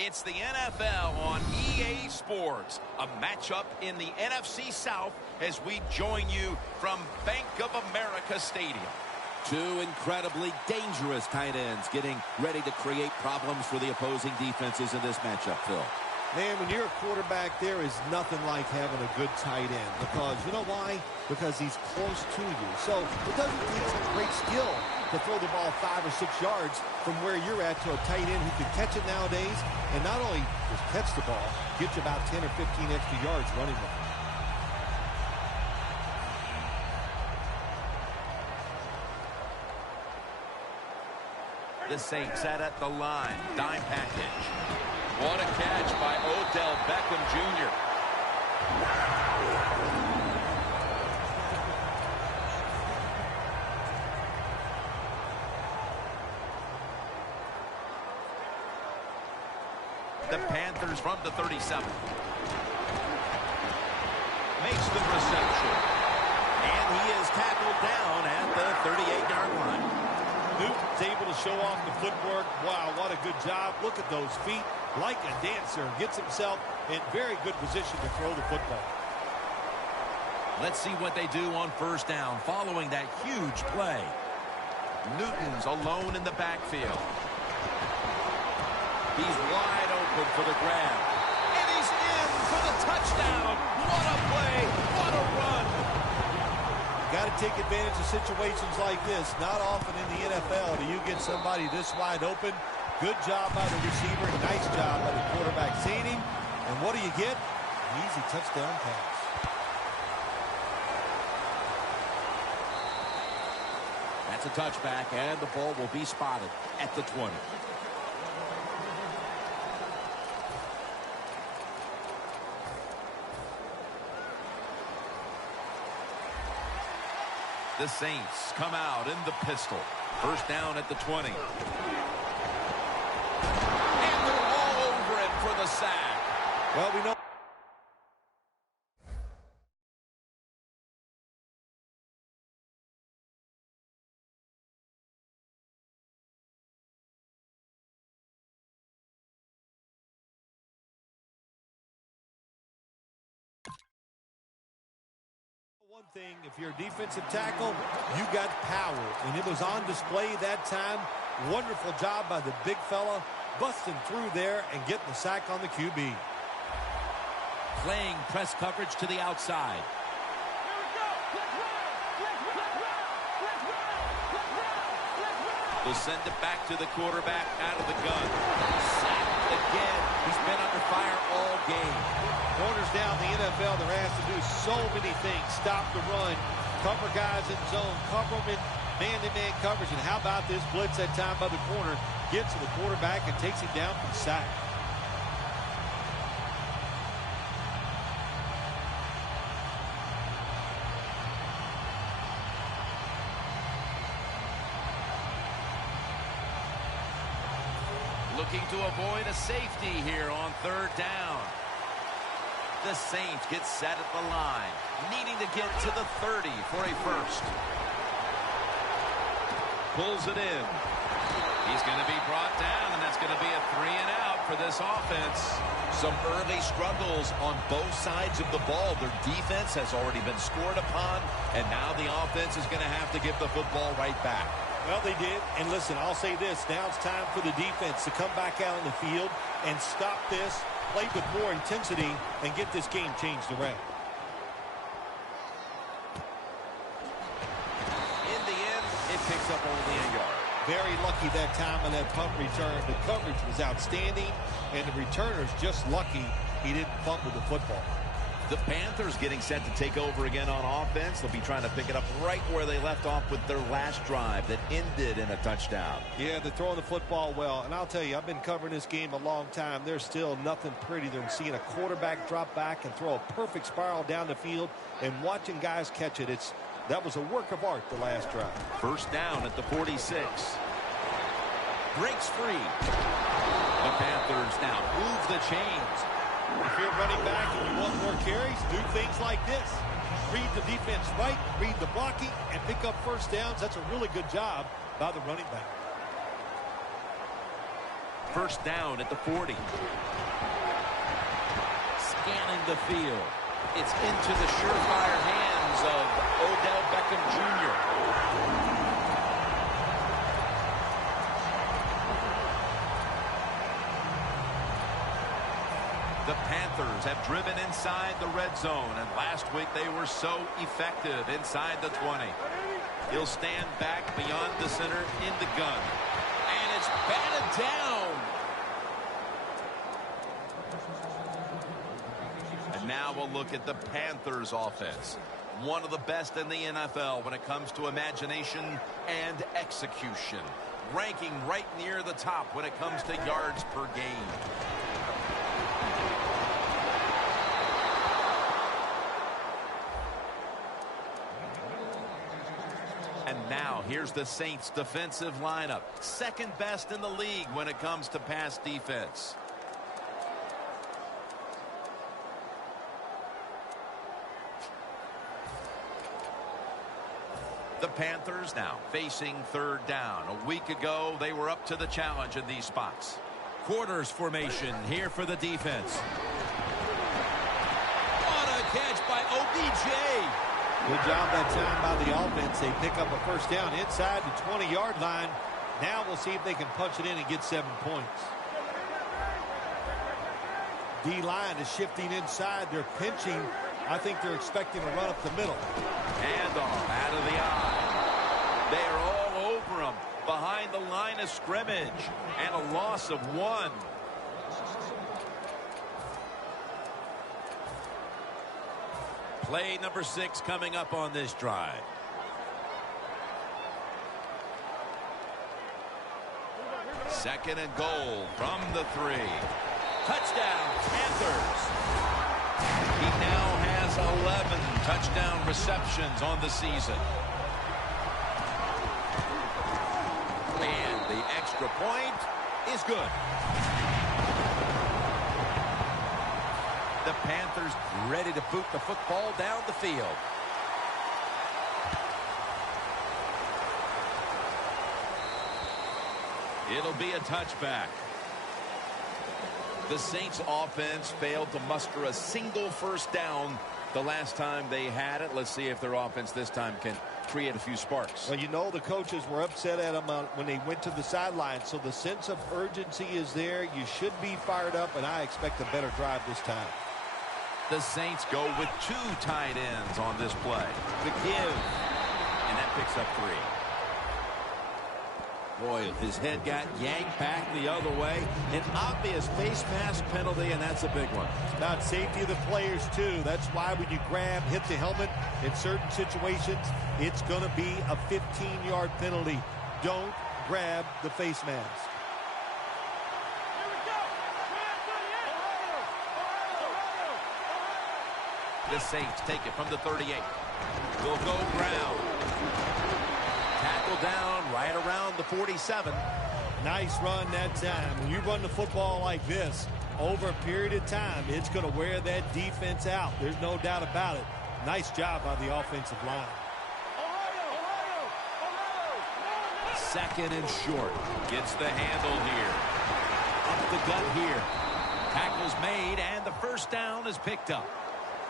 It's the NFL on EA Sports, a matchup in the NFC South as we join you from Bank of America Stadium. Two incredibly dangerous tight ends getting ready to create problems for the opposing defenses in this matchup, Phil. Man, when you're a quarterback, there is nothing like having a good tight end. Because, you know why? Because he's close to you. So it doesn't take some great skill to throw the ball 5 or 6 yards from where you're at to a tight end who can catch it nowadays. And not only just catch the ball, get you about 10 or 15 extra yards running with it. The Saints set at the line. Dime package. What a catch by Odell Beckham Jr. The Panthers from the 37. Makes the reception. And he is tackled down at the 38-yard line. Newton's able to show off the footwork. Wow, what a good job. Look at those feet. Like a dancer. Gets himself in very good position to throw the football. Let's see what they do on first down following that huge play. Newton's alone in the backfield. He's wide open for the grab. And he's in for the touchdown. What a play. What a run. Got to take advantage of situations like this. Not often in the NFL do you get somebody this wide open. Good job by the receiver. Nice job by the quarterback seeing him. And what do you get? An easy touchdown pass. That's a touchback, and the ball will be spotted at the 20. The Saints come out in the pistol. First down at the 20. And they're all over it for the sack. Well, we know. One thing, if you're a defensive tackle, you got power, and it was on display that time. Wonderful job by the big fella, busting through there and getting the sack on the QB. Playing press coverage to the outside. They'll send it back to the quarterback out of the gun. Sacked again. He's been under fire all game. Corners down the NFL, they're asked to do so many things. Stop the run, cover guys in zone, cover them in man-to-man coverage. And how about this blitz that time by the corner? Gets to the quarterback and takes him down for the sack. Looking to avoid a safety here on third down. The Saints get set at the line, needing to get to the 30 for a first. Pulls it in. He's going to be brought down, and that's going to be a 3-and-out for this offense. Some early struggles on both sides of the ball. Their defense has already been scored upon, and now the offense is going to have to give the football right back. Well, they did. And listen, I'll say this. Now it's time for the defense to come back out on the field and stop this, play with more intensity, and get this game changed around. In the end, it picks up only a yard. Very lucky that time on that punt return. The coverage was outstanding, and the returner's just lucky he didn't fumble the football. The Panthers getting set to take over again on offense. They'll be trying to pick it up right where they left off with their last drive that ended in a touchdown. Yeah, they're throwing the football well. And I'll tell you, I've been covering this game a long time. There's still nothing prettier than seeing a quarterback drop back and throw a perfect spiral down the field and watching guys catch it. That was a work of art the last drive. First down at the 46. Breaks free. The Panthers now move the chains. If you're running back and you want more carries, do things like this. Read the defense right, read the blocking, and pick up first downs. That's a really good job by the running back. First down at the 40. Scanning the field. It's into the surefire hands of Odell Beckham Jr. The Panthers have driven inside the red zone, and last week they were so effective inside the 20. He'll stand back beyond the center in the gun. And it's batted down. And now we'll look at the Panthers offense. One of the best in the NFL when it comes to imagination and execution. Ranking right near the top when it comes to yards per game. And now here's the Saints defensive lineup. Second best in the league when it comes to pass defense. The Panthers now facing third down. A week ago, they were up to the challenge in these spots. Quarters formation here for the defense. What a catch by OBJ. Good job that time by the offense. They pick up a first down inside the 20-yard line. Now we'll see if they can punch it in and get 7 points. D-line is shifting inside. They're pinching. I think they're expecting a run up the middle. Handoff out of the eye. They're all over him behind the line of scrimmage. And a loss of 1. Play number 6 coming up on this drive. Second and goal from the 3. Touchdown, Panthers. He now has 11 touchdown receptions on the season. And the extra point is good. The Panthers ready to boot the football down the field. It'll be a touchback. The Saints offense failed to muster a single first down the last time they had it. Let's see if their offense this time can create a few sparks. Well, you know the coaches were upset at them when they went to the sideline, so the sense of urgency is there. You should be fired up, and I expect a better drive this time. The Saints go with 2 tight ends on this play. The give, and that picks up 3. Boy, his head got yanked back the other way. An obvious face mask penalty, and that's a big one. About safety of the players, too. That's why when you grab, hit the helmet in certain situations, it's going to be a 15-yard penalty. Don't grab the face mask. The Saints take it from the 38. Will go ground. Tackle down right around the 47. Nice run that time. When you run the football like this, over a period of time, it's going to wear that defense out. There's no doubt about it. Nice job by the offensive line. Second and short. Gets the handle here. Up the gut here. Tackle's made, and the first down is picked up.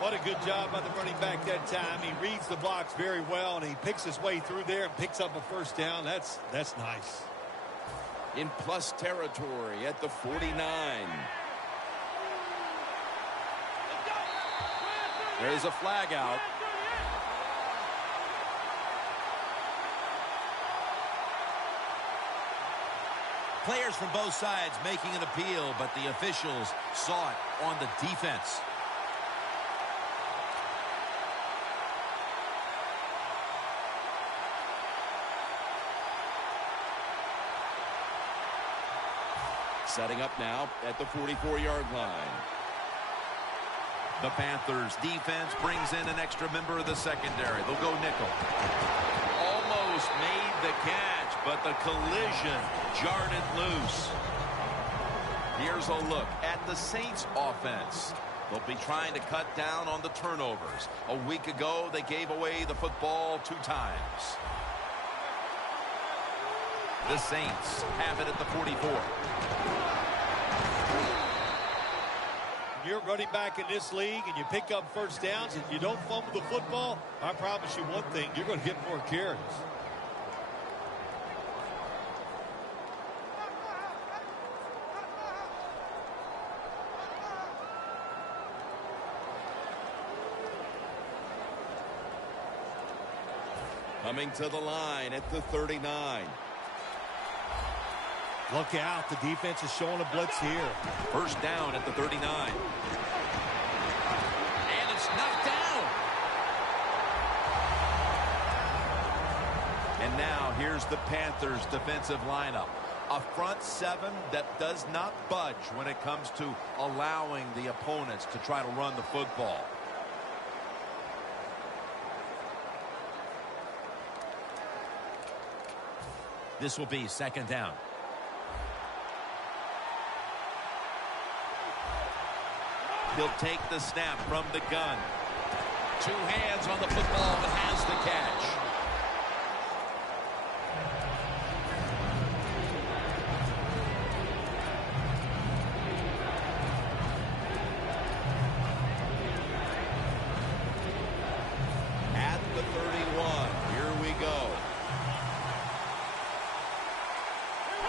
What a good job by the running back that time. He reads the blocks very well, and he picks his way through there and picks up a first down. That's nice. In plus territory at the 49. There's a flag out. Players from both sides making an appeal, but the officials saw it on the defense. Setting up now at the 44-yard line. The Panthers defense brings in an extra member of the secondary. They'll go nickel. Almost made the catch, but the collision jarred it loose. Here's a look at the Saints offense. They'll be trying to cut down on the turnovers. A week ago, they gave away the football 2 times. The Saints have it at the 44. You're running back in this league and you pick up first downs and you don't fumble the football, I promise you one thing, you're going to get more carries. Coming to the line at the 39. Look out. The defense is showing a blitz here. First down at the 39. And it's knocked down. And now here's the Panthers defensive lineup. A front seven that does not budge when it comes to allowing the opponents to try to run the football. This will be second down. He'll take the snap from the gun. Two hands on the football, but has the catch. At the 31, here we go.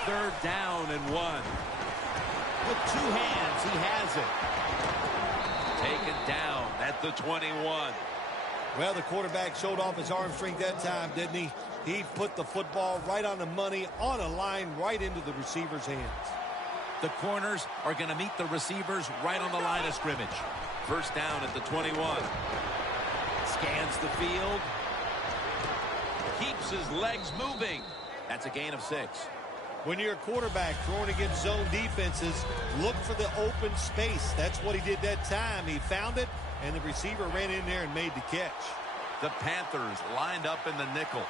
Third down and 1. With two hands, he has it. Taken down at the 21. Well, the quarterback showed off his arm strength that time, didn't he? He put the football right on the money, on a line, right into the receiver's hands. The corners are going to meet the receivers right on the line of scrimmage. First down at the 21. Scans the field. Keeps his legs moving. That's a gain of 6. When you're a quarterback throwing against zone defenses, look for the open space. That's what he did that time. He found it, and the receiver ran in there and made the catch. The Panthers lined up in the nickel.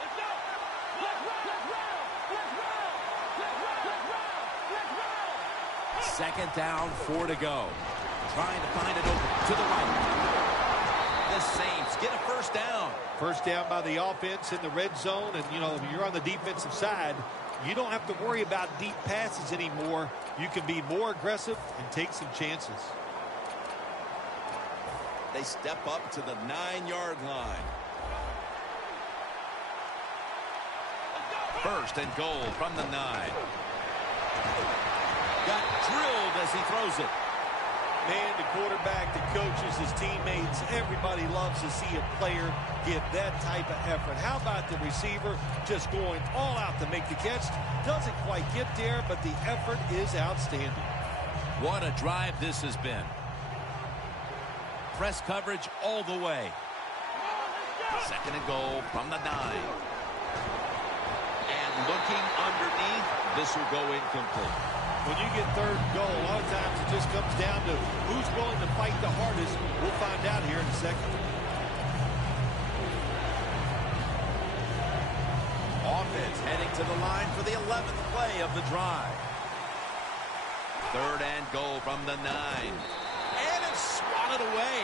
Second down, 4 to go. Trying to find it over to the right. The Saints get a first down. First down by the offense in the red zone, and, you know, if you're on the defensive side, you don't have to worry about deep passes anymore. You can be more aggressive and take some chances. They step up to the 9-yard line. First and goal from the 9. Got drilled as he throws it. Man, the quarterback, the coaches, his teammates, everybody loves to see a player give that type of effort. How about the receiver just going all out to make the catch? Doesn't quite get there, but the effort is outstanding. What a drive this has been. Press coverage all the way. Second and goal from the 9. And looking underneath, this will go incomplete. When you get third and goal, a lot of times it just comes down to who's willing to fight the hardest. We'll find out here in a second. Offense heading to the line for the 11th play of the drive. Third and goal from the 9. And it's swatted away.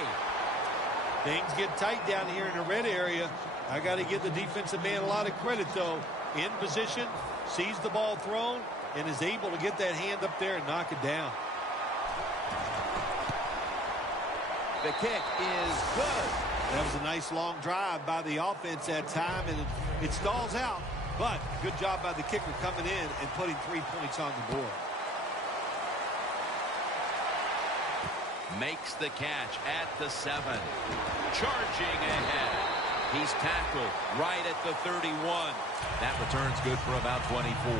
Things get tight down here in the red area. I got to give the defensive man a lot of credit, though. In position, sees the ball thrown, and is able to get that hand up there and knock it down. The kick is good. That was a nice long drive by the offense that time, and it stalls out. But good job by the kicker coming in and putting 3 points on the board. Makes the catch at the 7. Charging ahead. He's tackled right at the 31. That return's good for about 24.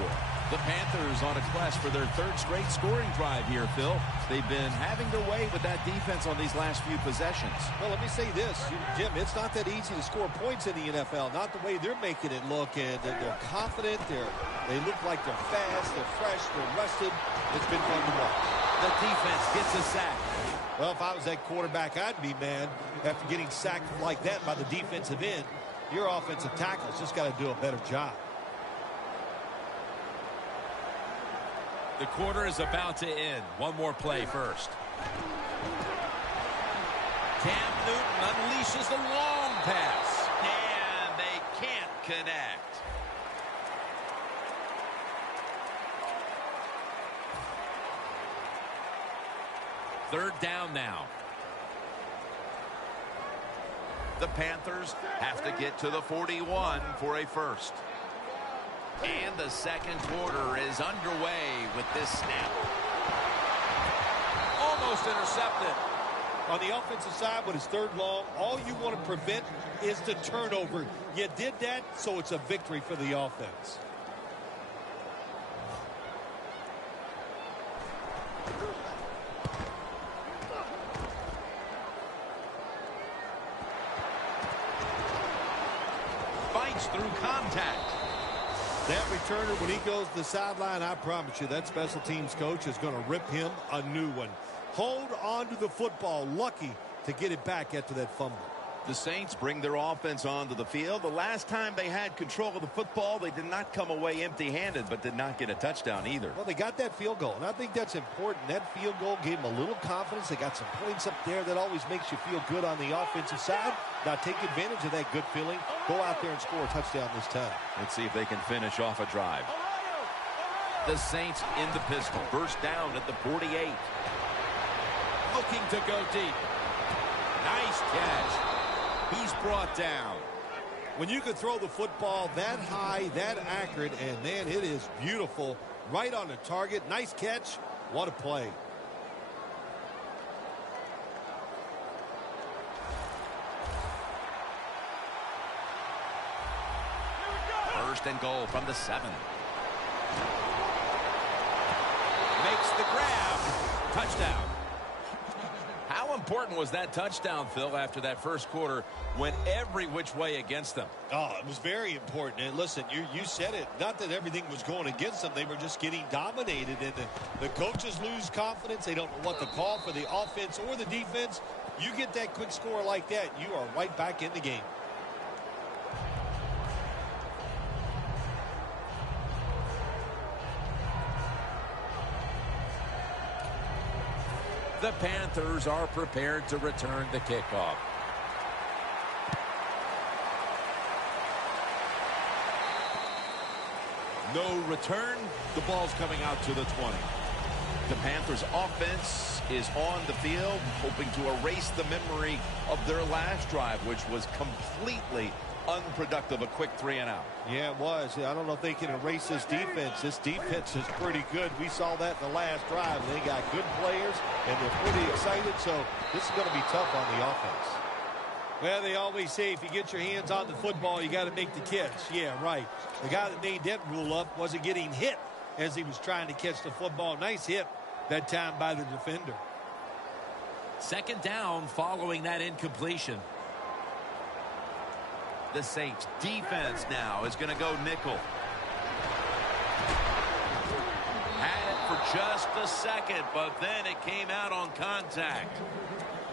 The Panthers on a quest for their third straight scoring drive here, Phil. They've been having their way with that defense on these last few possessions. Well, let me say this, Jim, it's not that easy to score points in the NFL, not the way they're making it look, and they're confident, they look like they're fast, they're fresh, they're rested. It's been fun to watch. The defense gets a sack. Well, if I was that quarterback, I'd be mad after getting sacked like that by the defensive end. Your offensive tackle's just got to do a better job. The quarter is about to end. One more play first. Cam Newton unleashes the long pass. And they can't connect. third down now. The Panthers have to get to the 41 for a first. And the second quarter is underway with this snap. Almost intercepted. On the offensive side, when it's third long, all you want to prevent is the turnover. You did that, so it's a victory for the offense. Fights through contact. That returner, when he goes to the sideline, I promise you, that special teams coach is going to rip him a new one. Hold on to the football. Lucky to get it back after that fumble. The Saints bring their offense onto the field. The last time they had control of the football, they did not come away empty-handed, but did not get a touchdown either. Well, they got that field goal, and I think that's important. That field goal gave them a little confidence. They got some points up there. That always makes you feel good on the offensive side. Now take advantage of that good feeling. Go out there and score a touchdown this time. Let's see if they can finish off a drive. The Saints in the pistol. First down at the 48. Looking to go deep. Nice catch. He's brought down. When you can throw the football that high, that accurate, and man, it is beautiful. Right on the target. Nice catch. What a play. First and goal from the 7. Makes the grab. Touchdown. How important was that touchdown, Phil, after that first quarter went every which way against them? Oh, it was very important. And listen, you said it. Not that everything was going against them. They were just getting dominated. And the coaches lose confidence. They don't know what to call for the offense or the defense. You get that quick score like that, you are right back in the game. The Panthers are prepared to return the kickoff. No return. The ball's coming out to the 20. The Panthers offense is on the field, hoping to erase the memory of their last drive, which was completely unproductive, a quick 3 and out. Yeah, it was. I don't know if they can erase this defense. This defense is pretty good. We saw that in the last drive. They got good players, and they're pretty excited, so this is going to be tough on the offense. Well, they always say if you get your hands on the football, you got to make the catch. Yeah, right. The guy that made that rule up wasn't getting hit as he was trying to catch the football. Nice hit that time by the defender. Second down following that incompletion. The Saints defense now is going to go nickel. Had it for just a second, but then it came out on contact.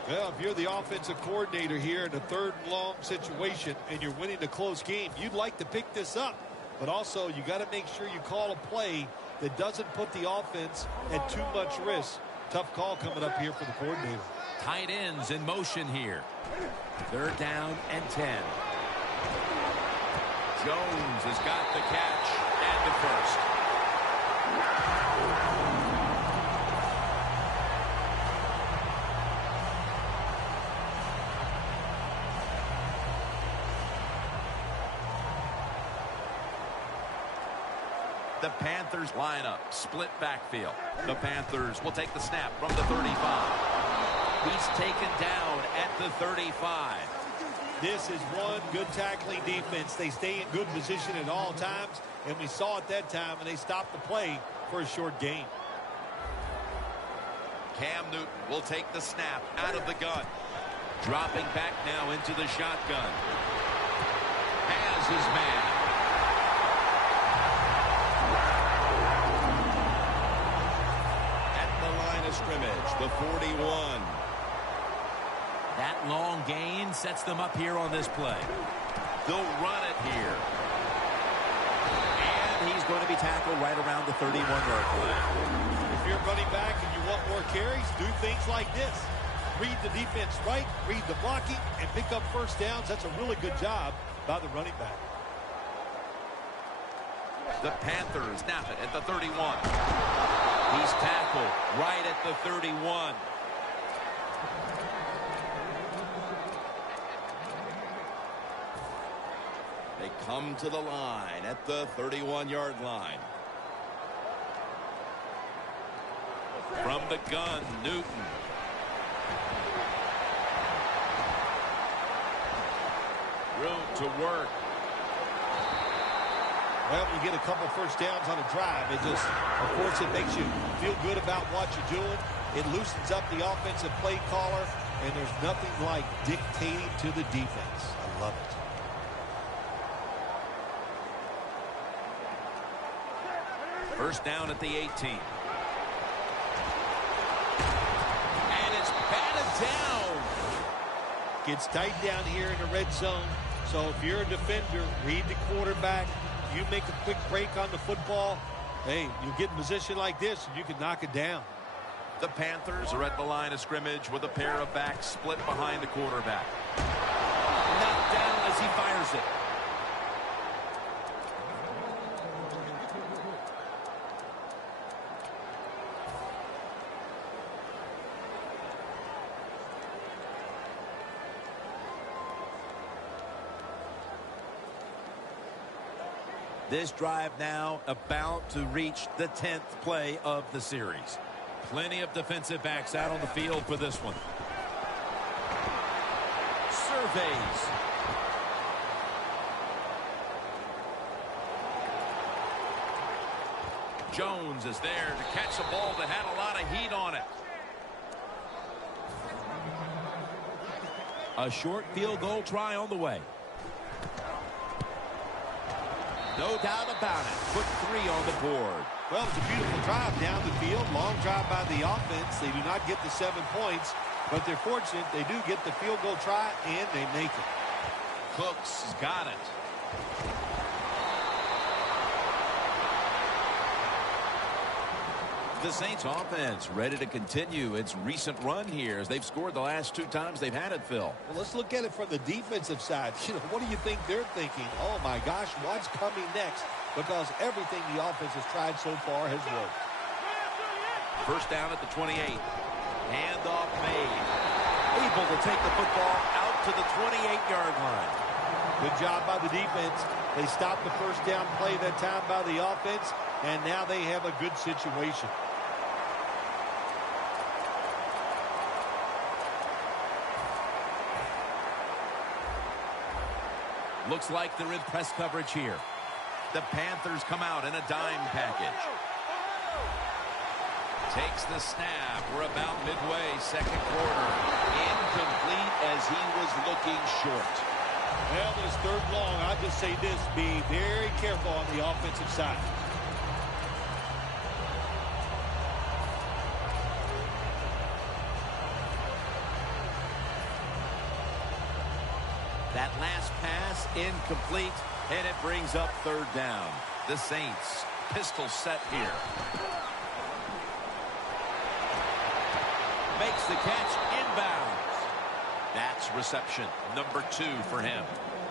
Well, if you're the offensive coordinator here in a third and long situation and you're winning a close game, you'd like to pick this up. But also, you got to make sure you call a play that doesn't put the offense at too much risk. Tough call coming up here for the coordinator. Tight ends in motion here. Third down and 10. Jones has got the catch and the first. The Panthers line up, split backfield. The Panthers will take the snap from the 35. He's taken down at the 35. This is one good tackling defense. They stay in good position at all times, and we saw it that time, and they stopped the play for a short gain. Cam Newton will take the snap out of the gun. Dropping back now into the shotgun. Has his man. At the line of scrimmage, the 41. That long gain sets them up here on this play. They'll run it here. And he's going to be tackled right around the 31-yard line. If you're running back and you want more carries, do things like this. Read the defense right, read the blocking, and pick up first downs. That's a really good job by the running back. The Panthers snap it at the 31. He's tackled right at the 31. They come to the line at the 31-yard line. From the gun, Newton. Room to work. Well, you get a couple first downs on a drive. It just, of course, it makes you feel good about what you're doing. It loosens up the offensive play caller, and there's nothing like dictating to the defense. I love it. First down at the 18. And it's batted down. Gets tight down here in the red zone. So if you're a defender, read the quarterback. You make a quick break on the football. Hey, you get in position like this, and you can knock it down. The Panthers are at the line of scrimmage with a pair of backs split behind the quarterback. Knocked down as he fires it. This drive now about to reach the 10th play of the series. Plenty of defensive backs out on the field for this one. Surveys. Jones is there to catch a ball that had a lot of heat on it. A short field goal try on the way. No doubt about it. Put 3 on the board. Well, it's a beautiful drive down the field. Long drive by the offense. They do not get the 7 points, but they're fortunate. They do get the field goal try, and they make it. Cooks has got it. The Saints offense ready to continue its recent run here as they've scored the last 2 times they've had it, Phil. Well, let's look at it from the defensive side. What do you think they're thinking? Oh, my gosh, what's coming next? Because everything the offense has tried so far has worked. First down at the 28. Handoff made. Able to take the football out to the 28-yard line. Good job by the defense. They stopped the first down play that time by the offense, and now they have a good situation. Looks like they're in press coverage here. The Panthers come out in a dime package. Takes the snap. We're about midway, second quarter. Incomplete as he was looking short. Well, this third long, I'll just say this, be very careful on the offensive side. That last pass incomplete, and it brings up third down. The Saints pistol set here. Makes the catch inbounds. That's reception number 2 for him.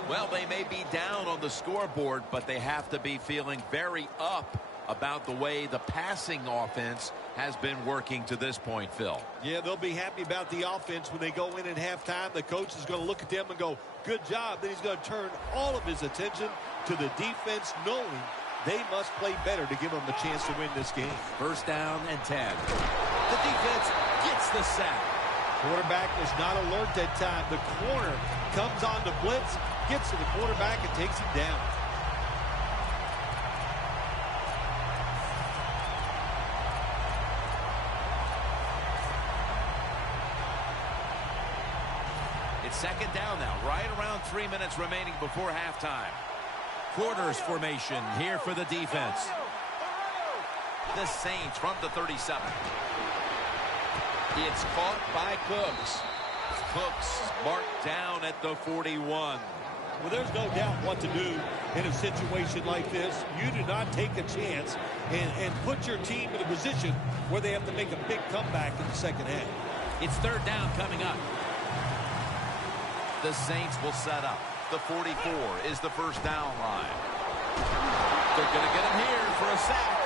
Well, they may be down on the scoreboard, but they have to be feeling very up about the way the passing offense has been working to this point, Phil. Yeah, they'll be happy about the offense when they go in at halftime. The coach is going to look at them and go, good job. Then he's going to turn all of his attention to the defense, knowing they must play better to give them a chance to win this game. First down and 10. The defense gets the sack. Quarterback was not alert that time. The corner comes on the blitz, gets to the quarterback, and takes him down. It's second down now, right around 3 minutes remaining before halftime. Quarters formation here for the defense. The Saints from the 37. It's caught by Cooks. Cooks marked down at the 41. Well, there's no doubt what to do in a situation like this. You do not take a chance and put your team in a position where they have to make a big comeback in the second half. It's third down coming up. The Saints will set up. The 44 is the first down line. They're going to get him here for a sack.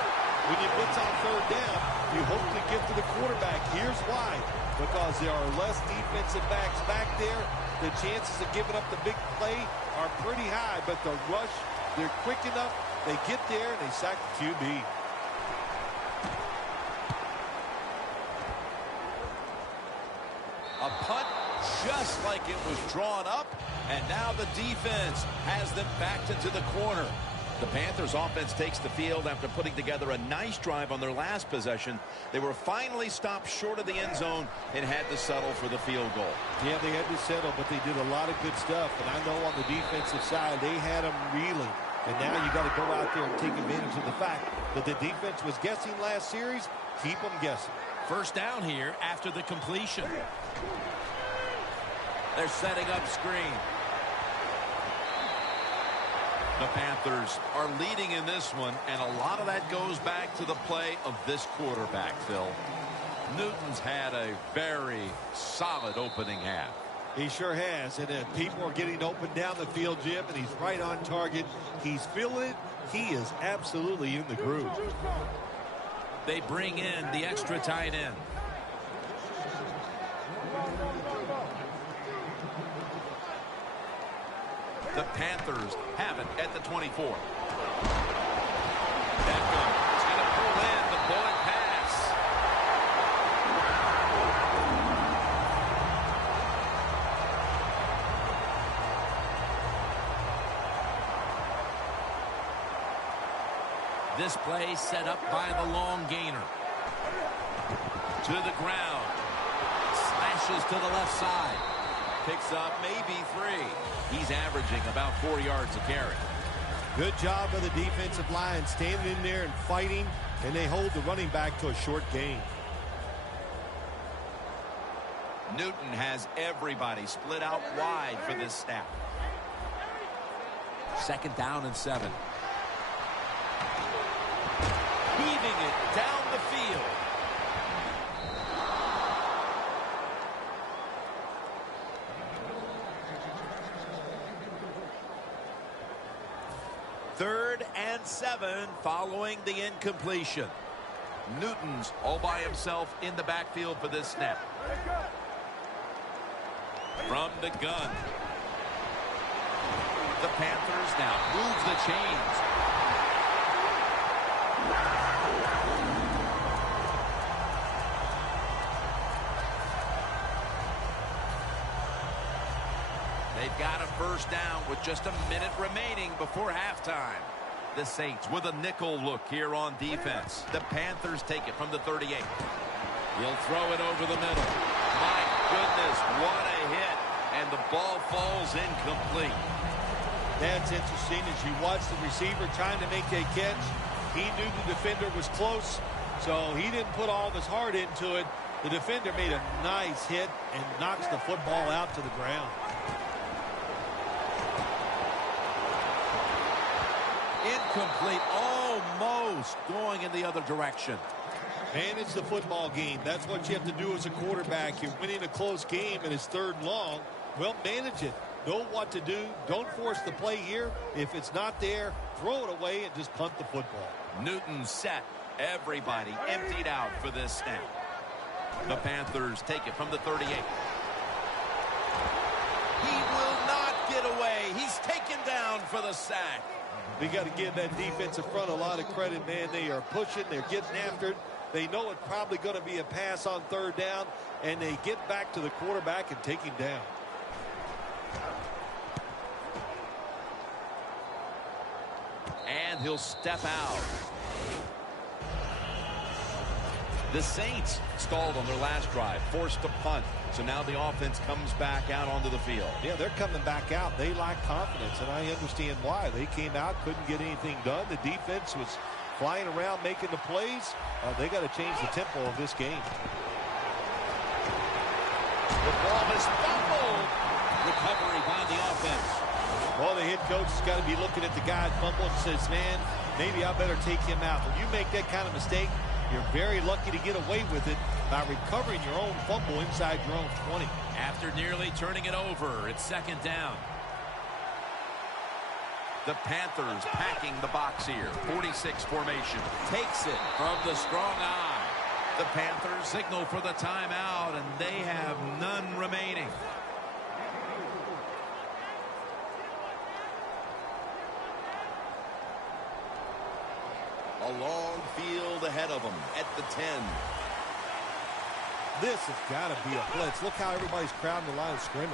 when you blitz on third down, you hope to get to the quarterback. Here's why. Because there are less defensive backs back there. The chances of giving up the big play are pretty high, but the rush, they're quick enough. They get there, and they sack the QB. A punt just like it was drawn up, and now the defense has them backed into the corner. The Panthers offense takes the field after putting together a nice drive on their last possession. They were finally stopped short of the end zone and had to settle for the field goal. Yeah, they had to settle, but they did a lot of good stuff. And I know on the defensive side, they had them reeling. And now you got to go out there and take advantage of the fact that the defense was guessing last series. Keep them guessing. First down here after the completion. They're setting up screen. The Panthers are leading in this one, and a lot of that goes back to the play of this quarterback, Phil. Newton's had a very solid opening half. He sure has, and people are getting open down the field, Jim, and he's right on target. He's feeling it. He is absolutely in the groove. They bring in the extra tight end. The Panthers have it at the 24. Beckham is going to pull in the bullet pass. This play set up by the long gainer. To the ground. Slashes to the left side. Picks up maybe 3. He's averaging about 4 yards a carry. Good job of the defensive line standing in there and fighting, and they hold the running back to a short gain. Newton has everybody split out wide for this snap. 2nd down and 7. Heaving it down the field. Third and 7 following the incompletion. Newton's all by himself in the backfield for this snap. From the gun. The Panthers now move the chains. They've got a first down with just a minute remaining before halftime. The Saints with a nickel look here on defense. The Panthers take it from the 38. He'll throw it over the middle. My goodness, what a hit. And the ball falls incomplete. That's interesting. As you watch the receiver trying to make a catch, he knew the defender was close, so he didn't put all of his heart into it. The defender made a nice hit and knocks the football out to the ground. Incomplete, almost going in the other direction. Manage the football game. That's what you have to do as a quarterback. You're winning a close game and it's 3rd and long. Well, manage it. Know what to do. Don't force the play here. If it's not there, throw it away and just punt the football. Newton set. Everybody emptied out for this snap. The Panthers take it from the 38. He will not get away. He's taken down for the sack. We got to give that defensive front a lot of credit, man. They are pushing. They're getting after it. They know it's probably going to be a pass on 3rd down, and they get back to the quarterback and take him down. And he'll step out. The Saints stalled on their last drive, forced to punt. So now the offense comes back out onto the field. Yeah, they're coming back out. They lack confidence, and I understand why. They came out, couldn't get anything done. The defense was flying around, making the plays. They got to change the tempo of this game. The ball is fumbled. Recovery by the offense. Well, the head coach has got to be looking at the guy that fumbled and says, man, maybe I better take him out. When you make that kind of mistake, you're very lucky to get away with it by recovering your own fumble inside your own 20. After nearly turning it over, it's 2nd down. The Panthers packing the box here. 46 formation. Takes it from the strong eye. The Panthers signal for the timeout, and they have none remaining. A long field ahead of them at the 10. This has got to be a blitz. Look how everybody's crowding the line of scrimmage.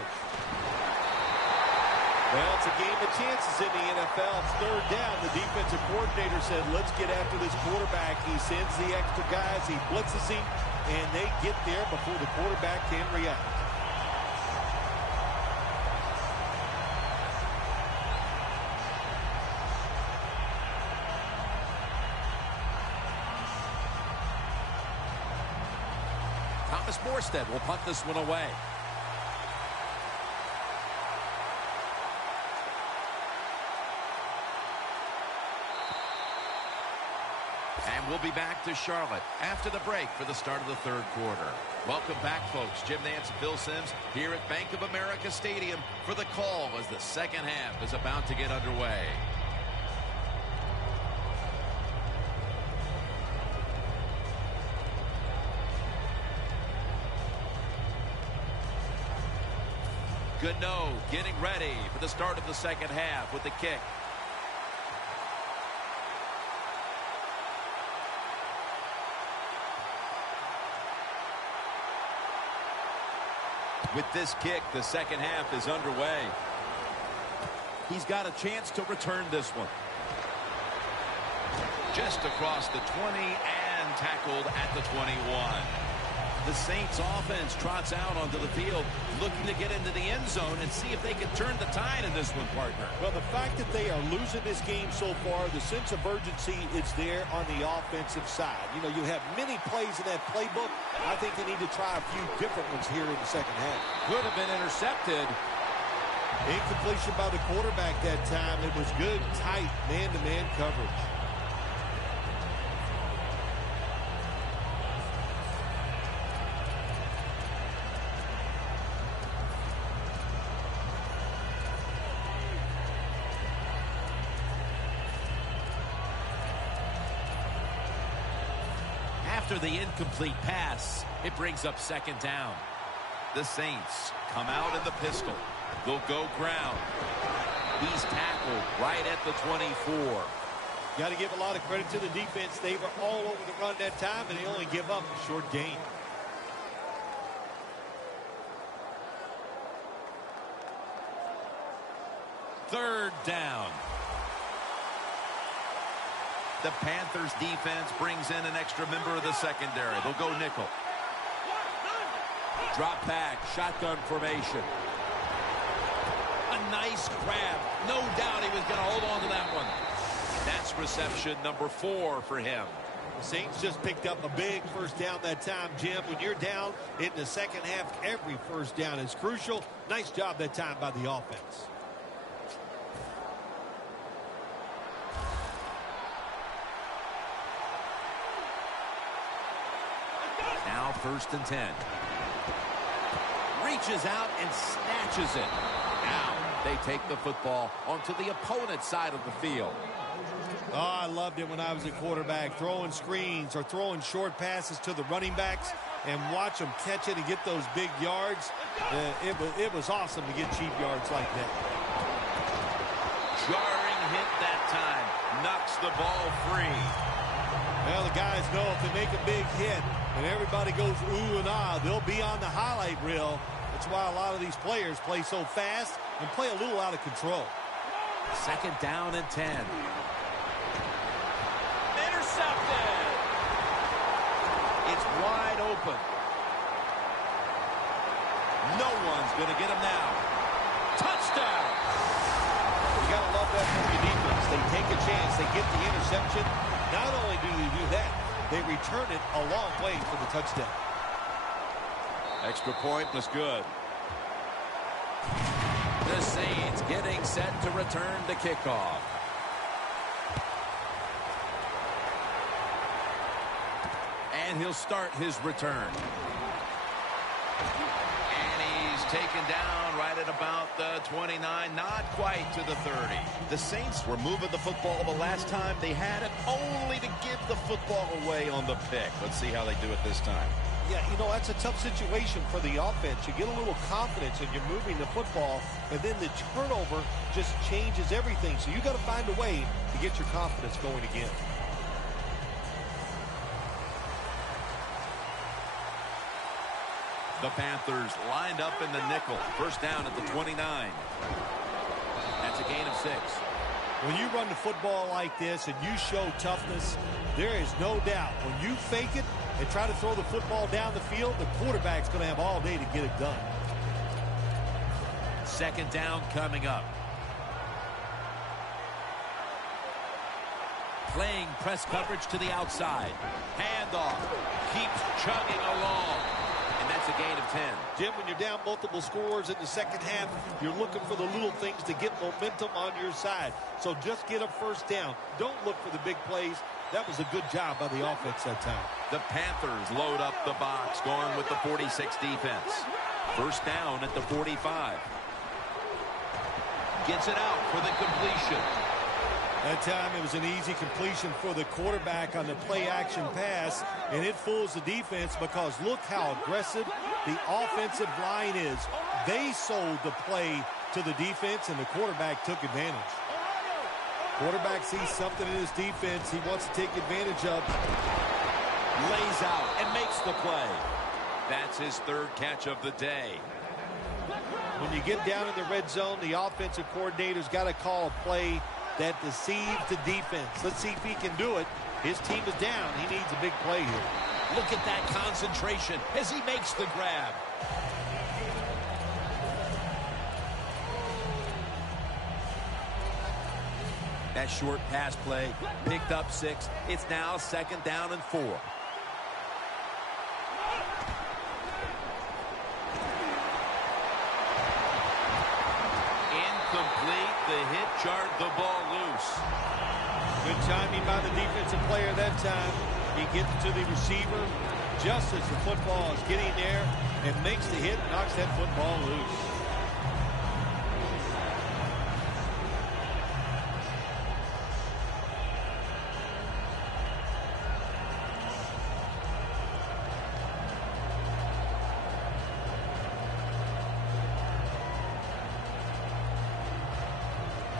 Well, it's a game of chances in the NFL. It's third down. The defensive coordinator said, let's get after this quarterback. He sends the extra guys. He blitzes him, and they get there before the quarterback can react. Thomas Morstead will punt this one away. And we'll be back to Charlotte after the break for the start of the third quarter. Welcome back, folks. Jim Nance and Bill Sims here at Bank of America Stadium for the call as the second half is about to get underway. Gano getting ready for the start of the second half with the kick. With this kick, the second half is underway. He's got a chance to return this one. Just across the 20 and tackled at the 21. The Saints offense trots out onto the field, looking to get into the end zone and see if they can turn the tide in this one, partner. Well, the fact that they are losing this game so far, the sense of urgency is there on the offensive side. You know, you have many plays in that playbook. I think they need to try a few different ones here in the second half. Could have been intercepted. Incompletion by the quarterback that time. It was good, tight, man-to-man coverage. After the incomplete pass, it brings up second down. The Saints come out in the pistol. They'll go ground. He's tackled right at the 24. Got to give a lot of credit to the defense. They were all over the run that time, and they only give up a short gain. Third down. The Panthers defense brings in an extra member of the secondary. They'll go nickel. Drop back, shotgun formation. A nice grab. No doubt he was going to hold on to that one. That's reception number 4 for him. The Saints just picked up a big first down that time, Jim. When you're down in the second half, every first down is crucial. Nice job that time by the offense. Now 1st and 10. Reaches out and snatches it. Now they take the football onto the opponent's side of the field. Oh, I loved it when I was a quarterback, throwing screens or throwing short passes to the running backs and watch them catch it and get those big yards. It was awesome to get cheap yards like that. Jarring hit that time. Knocks the ball free. Well, the guys know if they make a big hit and everybody goes ooh and ah, they'll be on the highlight reel. That's why a lot of these players play so fast and play a little out of control. 2nd down and 10. Intercepted. It's wide open. No one's going to get him now. Touchdown. You got to love that from the defense. They take a chance. They get the interception. Not only do they do that, they return it a long way for the touchdown. Extra point was good. The Saints getting set to return the kickoff. And he'll start his return. And he's taken down right at about the 29, not quite to the 30. The Saints were moving the football the last time they had it, only to give the football away on the pick. Let's see how they do it this time. Yeah, you know, that's a tough situation for the offense. You get a little confidence and you're moving the football, and then the turnover just changes everything. So you got to find a way to get your confidence going again. The Panthers lined up in the nickel. First down at the 29. That's a gain of 6. When you run the football like this and you show toughness, there is no doubt when you fake it and try to throw the football down the field, the quarterback's going to have all day to get it done. Second down coming up. Playing press coverage to the outside. Handoff. Keeps chugging along. And that's a gain of 10. Jim, when you're down multiple scores in the second half, you're looking for the little things to get momentum on your side. So just get a first down. Don't look for the big plays. That was a good job by the offense that time. The Panthers load up the box, going with the 46 defense. First down at the 45. Gets it out for the completion. That time it was an easy completion for the quarterback on the play-action pass, and it fools the defense because look how aggressive the offensive line is. They sold the play to the defense, and the quarterback took advantage. Quarterback sees something in his defense he wants to take advantage of. Lays out and makes the play. That's his third catch of the day. When you get down in the red zone, the offensive coordinator's got to call a play that deceives the defense. Let's see if he can do it. His team is down. He needs a big play here. Look at that concentration as he makes the grab. That short pass play picked up 6. It's now second down and 4. Incomplete. The hit jarred the ball loose. Good timing by the defensive player that time. He gets to the receiver just as the football is getting there and makes the hit, knocks that football loose.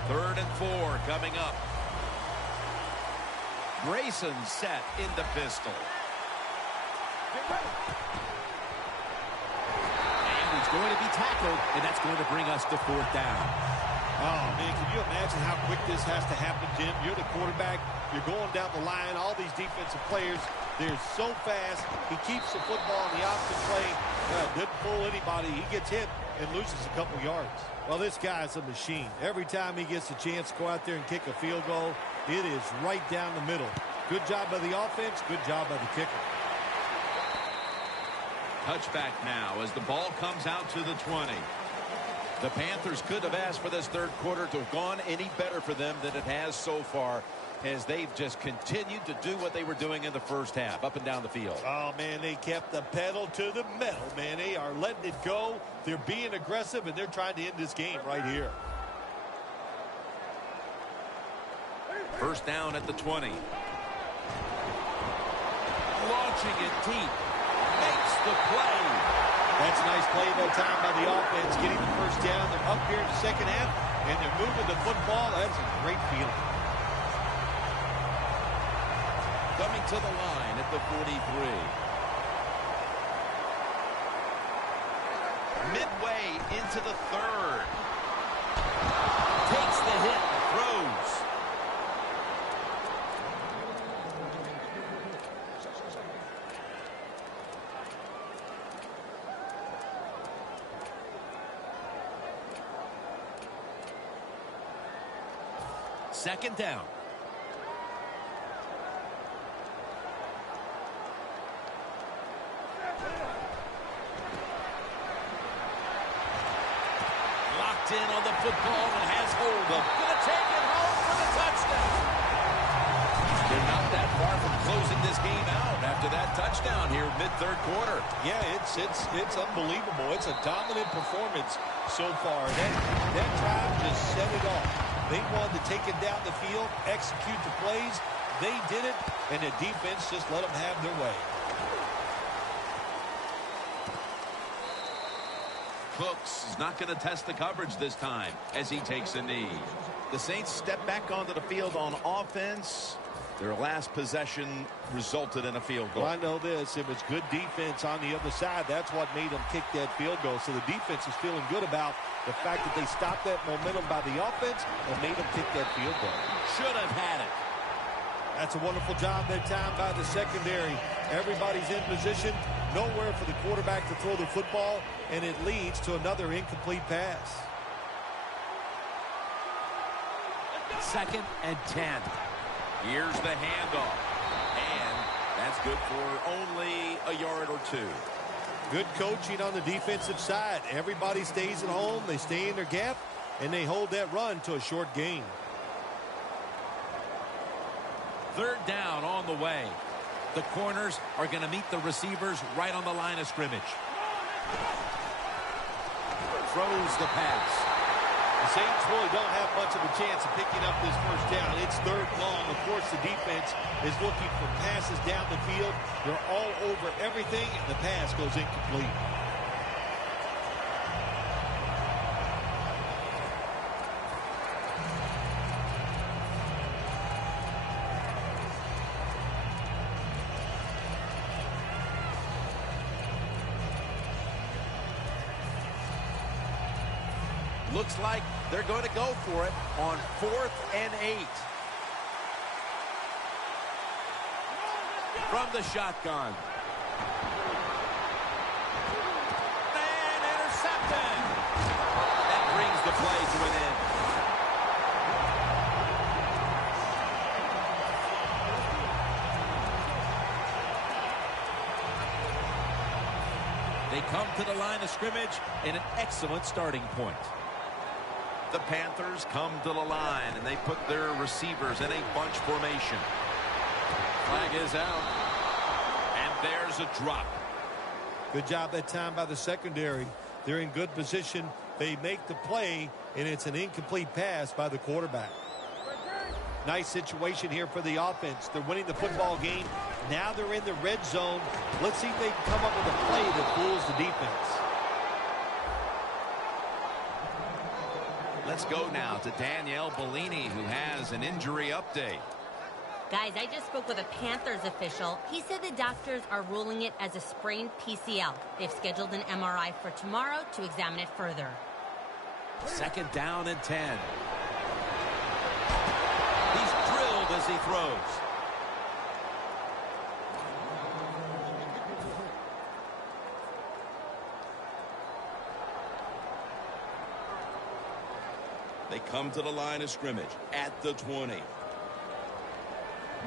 Third and 4 coming up. Grayson set in the pistol. And he's going to be tackled, and that's going to bring us to fourth down. Oh, man, can you imagine how quick this has to happen, Jim? You're the quarterback. You're going down the line. All these defensive players, they're so fast. He keeps the football in the opposite play. Doesn't fool anybody. He gets hit and loses a couple yards. Well, this guy's a machine. Every time he gets a chance to go out there and kick a field goal, it is right down the middle. Good job by the offense. Good job by the kicker. Touchback now as the ball comes out to the 20. The Panthers could have asked for this third quarter to have gone any better for them than it has so far, as they've just continued to do what they were doing in the first half, up and down the field. Oh, man, they kept the pedal to the metal, man. They are letting it go. They're being aggressive, and they're trying to end this game right here. First down at the 20. Launching it deep. Makes the play. That's a nice play that time by the offense, getting the first down. They're up here in the second half, and they're moving the football. That's a great feeling. Coming to the line at the 43. Midway into the third. Takes the hit. Throws. Second down. Locked in on the football and has hold of. Gonna take it home for the touchdown. They're not that far from closing this game out after that touchdown here mid-third quarter. Yeah, it's unbelievable. It's a dominant performance so far. That drive just set it off. They wanted to take it down the field, execute the plays. They did it, and the defense just let them have their way. Cooks is not going to test the coverage this time as he takes a knee. The Saints step back onto the field on offense. Their last possession resulted in a field goal. Well, I know this. It was good defense on the other side. That's what made them kick that field goal. So the defense is feeling good about the fact that they stopped that momentum by the offense and made them kick that field goal. Should have had it. That's a wonderful job that time by the secondary. Everybody's in position. Nowhere for the quarterback to throw the football, and it leads to another incomplete pass. 2nd and 10. Here's the handoff. And that's good for only a yard or 2. Good coaching on the defensive side. Everybody stays at home. They stay in their gap, and they hold that run to a short gain. 3rd down on the way. The corners are going to meet the receivers right on the line of scrimmage. Throws the pass. The Saints really don't have much of a chance of picking up this first down. It's 3rd and long. Of course, the defense is looking for passes down the field. They're all over everything, and the pass goes incomplete. Looks like they're going to go for it on 4th and 8. From the shotgun. And intercepted. That brings the play to an end. They come to the line of scrimmage in an excellent starting point. The Panthers come to the line, and they put their receivers in a bunch formation. Flag is out. And there's a drop. Good job that time by the secondary. They're in good position. They make the play, and it's an incomplete pass by the quarterback. Nice situation here for the offense. They're winning the football game. Now they're in the red zone. Let's see if they can come up with a play that fools the defense. Let's go now to Danielle Bellini, who has an injury update. Guys, I just spoke with a Panthers official. He said the doctors are ruling it as a sprained PCL. They've scheduled an MRI for tomorrow to examine it further. 2nd down and 10. He's drilled as he throws. They come to the line of scrimmage at the 20.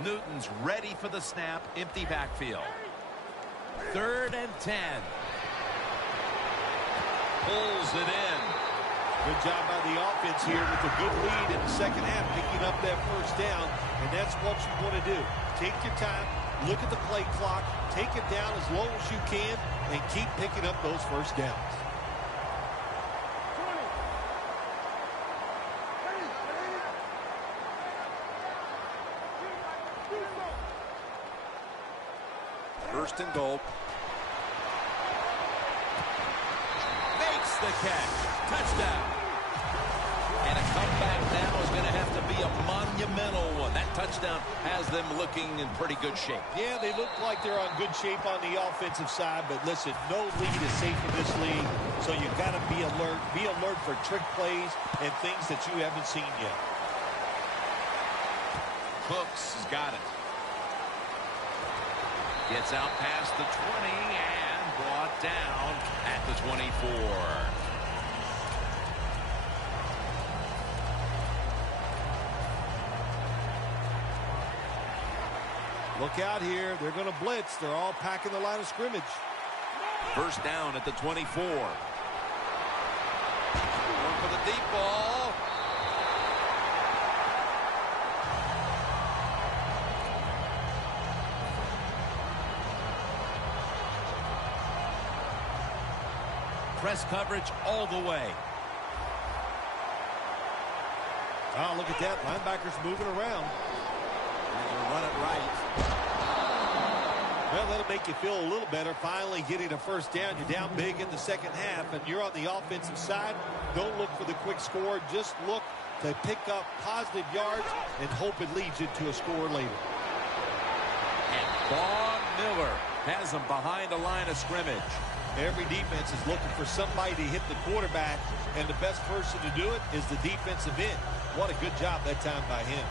Newton's ready for the snap. Empty backfield. 3rd and 10. Pulls it in. Good job by the offense here with a good lead in the second half, picking up that first down, and that's what you want to do. Take your time, look at the play clock, take it down as low as you can, and keep picking up those first downs. First and goal. Makes the catch. Touchdown. And a comeback now is going to have to be a monumental one. That touchdown has them looking in pretty good shape. Yeah, they look like they're on good shape on the offensive side, but listen, no lead is safe in this league, so you've got to be alert. Be alert for trick plays and things that you haven't seen yet. Cooks has got it. Gets out past the 20 and brought down at the 24. Look out here. They're going to blitz. They're all packing the line of scrimmage. First down at the 24. Going for the deep ball. press coverage all the way. Oh, look at that. Linebacker's moving around. They're going to run it right. Well, that'll make you feel a little better. Finally getting a first down. You're down big in the second half, and you're on the offensive side. Don't look for the quick score. Just look to pick up positive yards and hope it leads you to a score later. And Vaughn Miller has them behind the line of scrimmage. Every defense is looking for somebody to hit the quarterback, and the best person to do it is the defensive end. What a good job that time by him.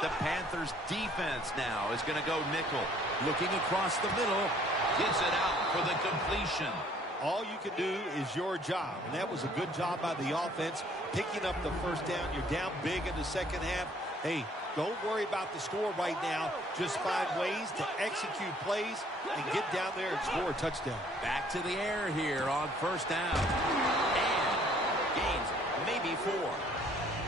The Panthers defense now is going to go nickel. Looking across the middle. Gets it out for the completion. All you can do is your job, and that was a good job by the offense, picking up the first down. You're down big in the second half. Hey, don't worry about the score right now. Just find ways to execute plays and get down there and score a touchdown. Back to the air here on first down. And gains maybe 4. Well,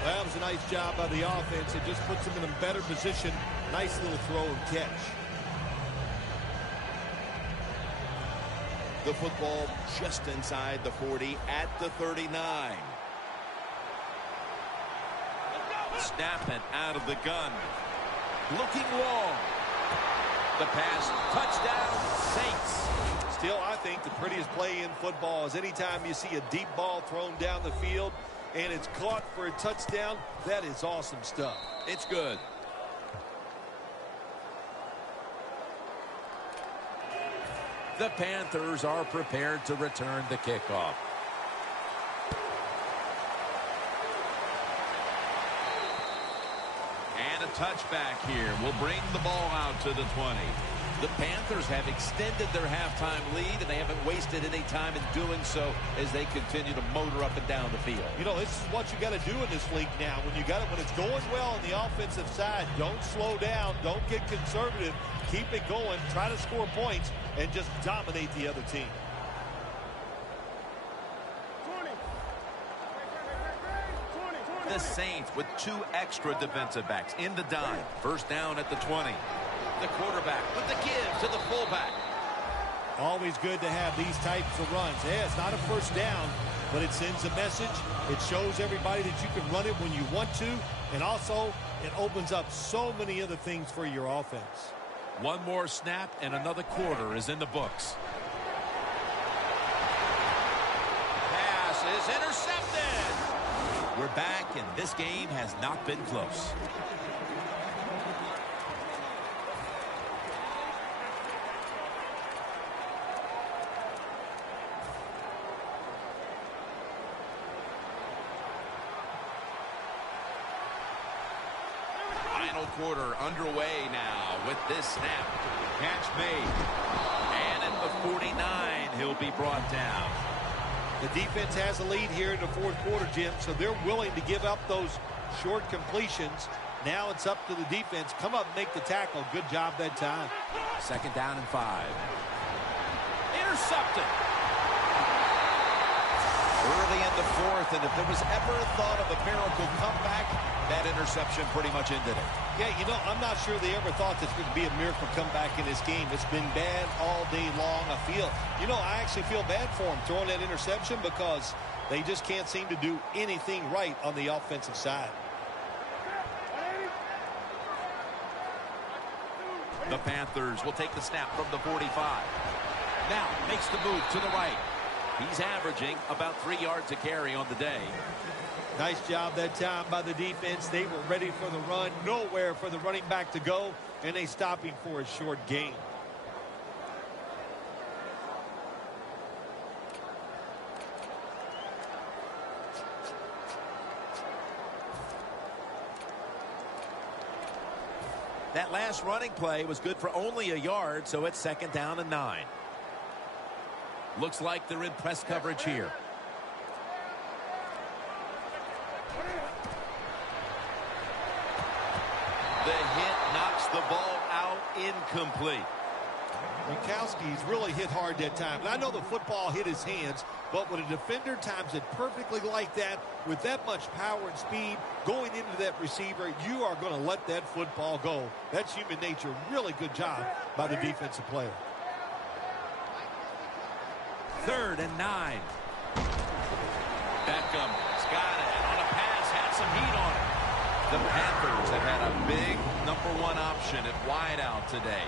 that was a nice job by the offense. It just puts them in a better position. Nice little throw and catch. The football just inside the 40 at the 39. Snapping out of the gun. Looking long. The pass, touchdown, Saints. Still, I think the prettiest play in football is anytime you see a deep ball thrown down the field and it's caught for a touchdown. That is awesome stuff. It's good. The Panthers are prepared to return the kickoff. And a touchback here will bring the ball out to the 20. The Panthers have extended their halftime lead, and they haven't wasted any time in doing so as they continue to motor up and down the field. You know, this is what you got to do in this league now. When it's going well on the offensive side, don't slow down, don't get conservative, keep it going, try to score points, and just dominate the other team. The Saints with 2 extra defensive backs in the dime. First down at the 20. The quarterback with the give to the fullback. Always good to have these types of runs. Yeah, it's not a first down, but it sends a message. It shows everybody that you can run it when you want to, and also it opens up so many other things for your offense. One more snap and another quarter is in the books. Pass is intercepted. We're back, and this game has not been close. Final quarter underway now with this snap. Catch made. And at the 49, he'll be brought down. The defense has a lead here in the fourth quarter, Jim, so they're willing to give up those short completions. Now it's up to the defense. Come up and make the tackle. Good job that time. Second down and 5. Intercepted. Early in the fourth, and if there was ever a thought of a miracle comeback, that interception pretty much ended it. Yeah, you know, I'm not sure they ever thought this would be a miracle comeback in this game. It's been bad all day long. I actually feel bad for them throwing that interception because they just can't seem to do anything right on the offensive side. The Panthers will take the snap from the 45. Now makes the move to the right. He's averaging about 3 yards a carry on the day. Nice job that time by the defense. They were ready for the run. Nowhere for the running back to go, and they stop him for a short gain. That last running play was good for only a yard, so it's second down and 9. Looks like they're in press coverage here. The hit knocks the ball out incomplete. Gronkowski's really hit hard that time. And I know the football hit his hands, but when a defender times it perfectly like that, with that much power and speed going into that receiver, you are going to let that football go. That's human nature. Really good job by the defensive player. 3rd and 9. Beckham's got it on a pass, had some heat on it. The Panthers have had a big #1 option at wideout today.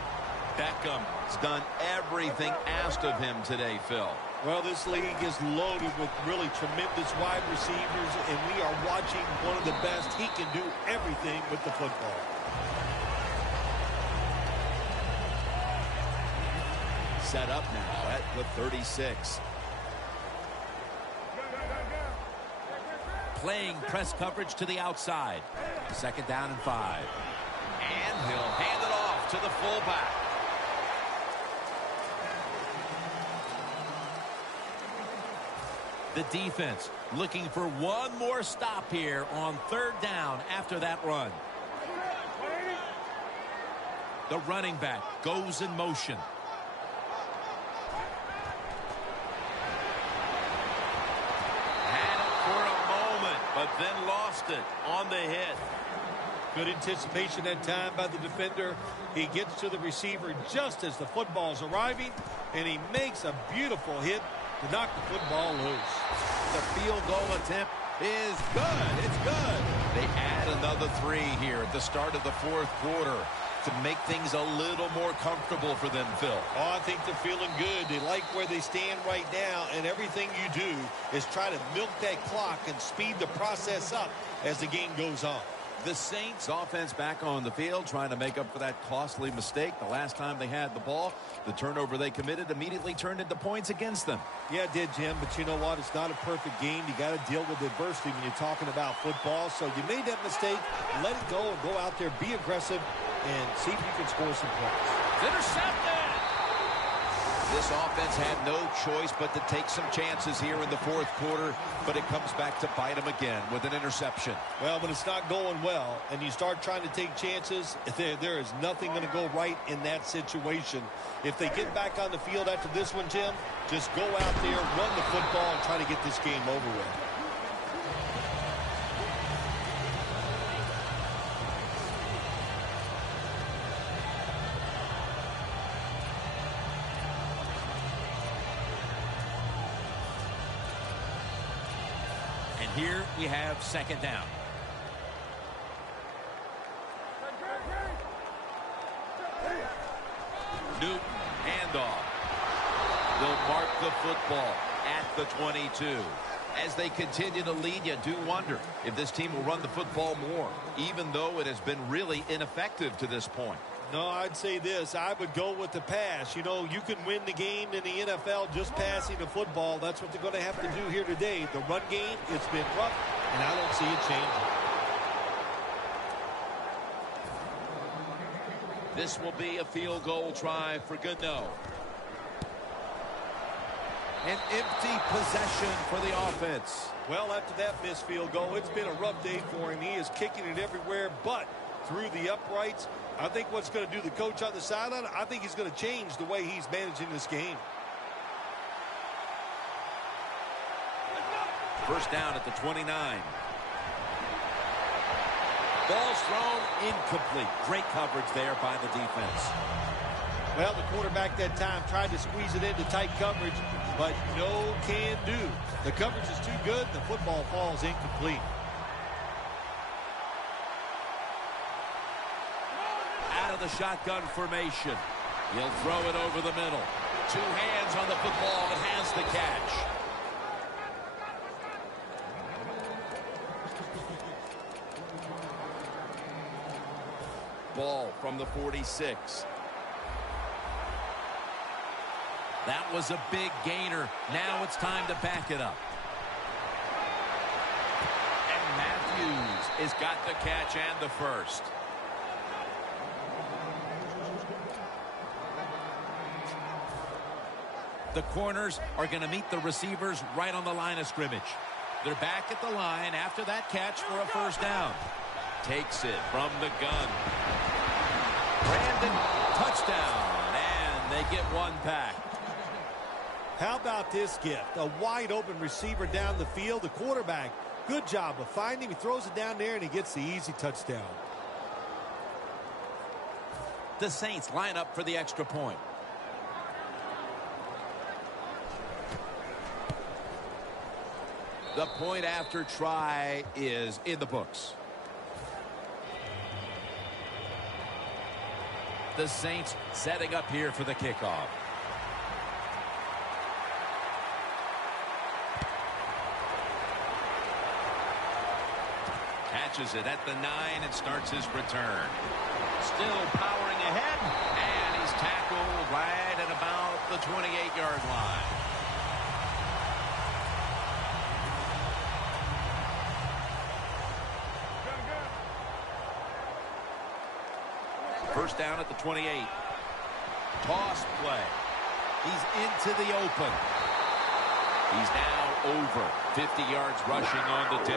Beckham's done everything asked of him today, Phil. Well, this league is loaded with really tremendous wide receivers, and we are watching one of the best. He can do everything with the football. Set up now at the 36. Playing press coverage to the outside. 2nd down and 5. And he'll hand it off to the fullback. The defense looking for one more stop here on 3rd down after that run. The running back goes in motion. Had it for a moment, but then lost it on the hit. Good anticipation that time by the defender. He gets to the receiver just as the football's arriving, and he makes a beautiful hit to knock the football loose. The field goal attempt is good. It's good. They add another 3 here at the start of the 4th quarter to make things a little more comfortable for them, Phil. Oh, I think they're feeling good. They like where they stand right now, and everything you do is try to milk that clock and speed the process up as the game goes on. The Saints offense back on the field trying to make up for that costly mistake. The last time they had the ball, the turnover they committed immediately turned into points against them. Yeah, it did, Jim, but you know what? It's not a perfect game. You got to deal with adversity when you're talking about football. So you made that mistake. Let it go and go out there, be aggressive, and see if you can score some points. Intercepted! This offense had no choice but to take some chances here in the 4th quarter, but it comes back to bite them again with an interception. Well, when it's not going well and you start trying to take chances, there is nothing going to go right in that situation. If they get back on the field after this one, Jim, just go out there, run the football, and try to get this game over with. Here we have 2nd down. Newton, handoff. They'll mark the football at the 22. As they continue to lead, you do wonder if this team will run the football more, even though it has been really ineffective to this point. No, I'd say this. I would go with the pass. You know, you can win the game in the NFL just passing the football. That's what they're going to have to do here today. The run game, it's been rough, and I don't see it changing. This will be a field goal try for Gano. An empty possession for the offense. Well, after that missed field goal, it's been a rough day for him. He is kicking it everywhere, but through the uprights. I think what's going to do the coach on the sideline, I think he's going to change the way he's managing this game. 1st down at the 29. Ball's thrown incomplete. Great coverage there by the defense. Well, the quarterback that time tried to squeeze it into tight coverage, but no can do. The coverage is too good. The football falls incomplete. Out of the shotgun formation. He'll throw it over the middle. 2 hands on the football and has the catch. Ball from the 46. That was a big gainer. Now it's time to back it up. And Matthews has got the catch and the first. The corners are going to meet the receivers right on the line of scrimmage. They're back at the line after that catch for a 1st down. Takes it from the gun. Brandon, touchdown. And they get one back. How about this gift? A wide open receiver down the field. The quarterback, good job of finding him. He throws it down there and he gets the easy touchdown. The Saints line up for the extra point. The point after try is in the books. The Saints setting up here for the kickoff. Catches it at the 9 and starts his return. Still powering ahead, and he's tackled right at about the 28-yard line. First down at the 28. Toss play. He's into the open. He's now over 50 yards rushing on the day.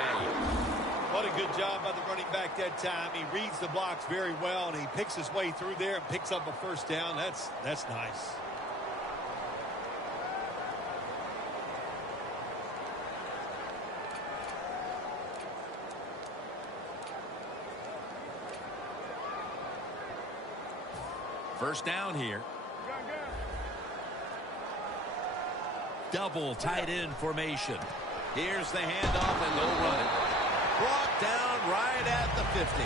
What a good job by the running back that time. He reads the blocks very well, and he picks his way through there and picks up a first down. That's nice. First down here. Double tight end formation. Here's the handoff, and they'll run it. Brought down right at the 50.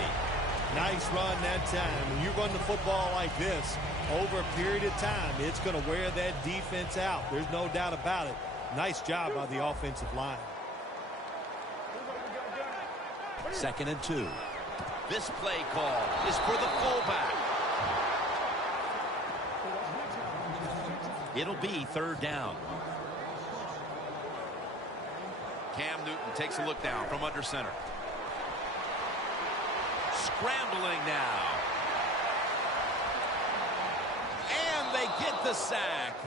Nice run that time. When you run the football like this, over a period of time, it's going to wear that defense out. There's no doubt about it. Nice job by the offensive line. 2nd and 2. This play call is for the fullback. It'll be 3rd down. Cam Newton takes a look down from under center. Scrambling now. And they get the sack.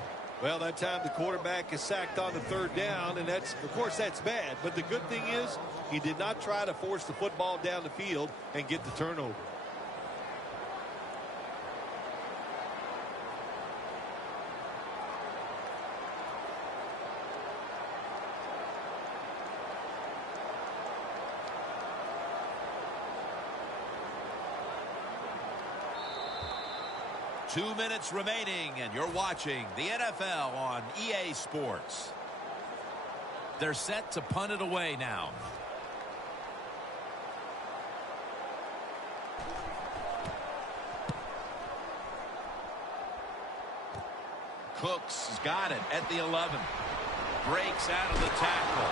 Well, that time the quarterback is sacked on the 3rd down, and of course that's bad. But the good thing is he did not try to force the football down the field and get the turnover. Two minutes remaining, and you're watching the NFL on EA Sports. They're set to punt it away now. Cooks has got it at the 11. Breaks out of the tackle.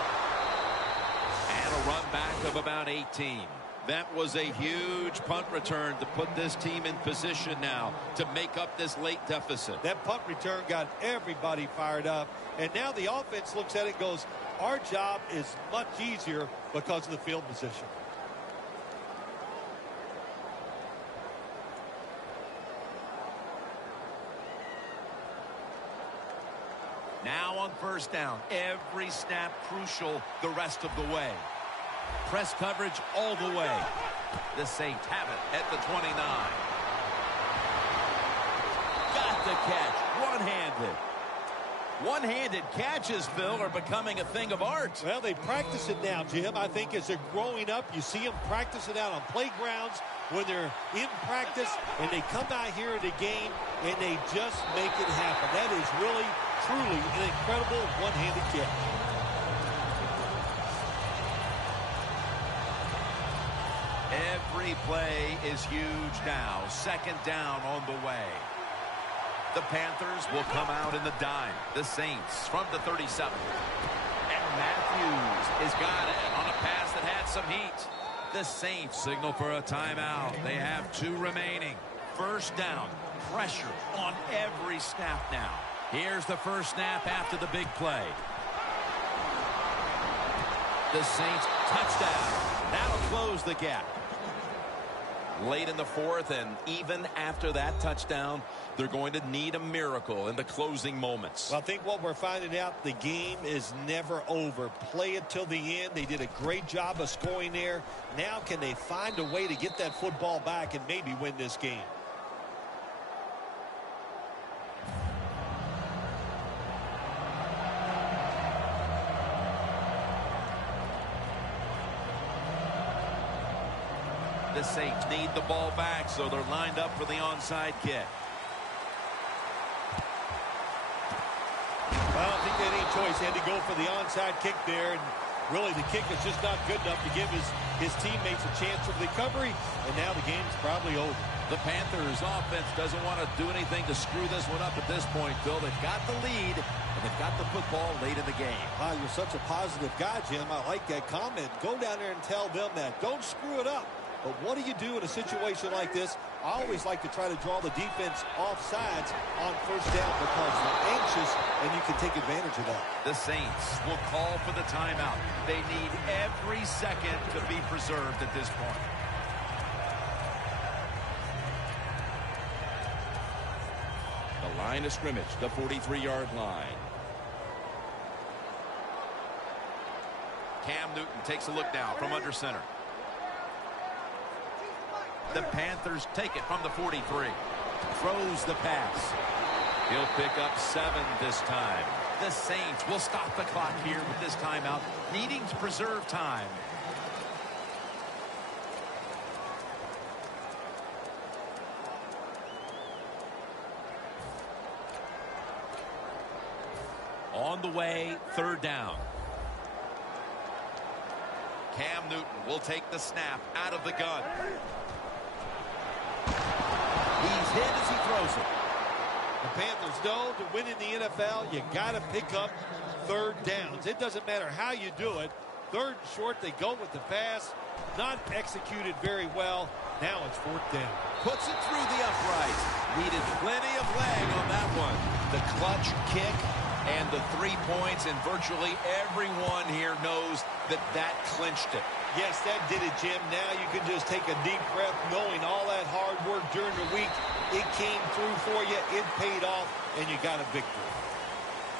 And a run back of about 18. That was a huge punt return to put this team in position now to make up this late deficit. That punt return got everybody fired up. And now the offense looks at it and goes, our job is much easier because of the field position. Now on 1st down, every snap crucial the rest of the way. Press coverage all the way. The Saints have it at the 29. Got the catch. One-handed. One-handed catches, Phil, are becoming a thing of art. Well, they practice it now, Jim. I think as they're growing up, you see them practice it out on playgrounds when they're in practice, and they come out here in the game, and they just make it happen. That is really, truly an incredible one-handed catch. Every play is huge now. 2nd down on the way. The Panthers will come out in the dime. The Saints from the 37. And Matthews has got it on a pass that had some heat. The Saints signal for a timeout. They have 2 remaining. 1st down. Pressure on every snap now. Here's the first snap after the big play. The Saints touchdown. That'll close the gap. Late in the 4th, and even after that touchdown, they're going to need a miracle in the closing moments. Well, I think what we're finding out, the game is never over. Play it till the end. They did a great job of scoring there. Now can they find a way to get that football back and maybe win this game? The Saints need the ball back, so they're lined up for the onside kick. Well, I don't think they had any choice. He had to go for the onside kick there, and really the kick is just not good enough to give his teammates a chance for recovery, and now the game's probably over. The Panthers offense doesn't want to do anything to screw this one up at this point, Phil. They've got the lead, and they've got the football late in the game. Wow, you're such a positive guy, Jim. I like that comment. Go down there and tell them that. Don't screw it up. But what do you do in a situation like this? I always like to try to draw the defense off sides on first down because they're anxious, and you can take advantage of that. The Saints will call for the timeout. They need every second to be preserved at this point. The line of scrimmage, the 43-yard line. Cam Newton takes a look now from under center. The Panthers take it from the 43. Throws the pass. He'll pick up 7 this time. The Saints will stop the clock here with this timeout, needing to preserve time. On the way, 3rd down. Cam Newton will take the snap out of the gun. He's hit as he throws it. The Panthers know to win in the NFL, you got to pick up 3rd downs. It doesn't matter how you do it. 3rd and short, they go with the pass. Not executed very well. Now it's 4th down. Puts it through the uprights. Needed plenty of leg on that one. The clutch kick and the 3 points, and virtually everyone here knows that clinched it. Yes, that did it, Jim. Now you can just take a deep breath knowing all that hard work during the week, it came through for you, it paid off, and you got a victory.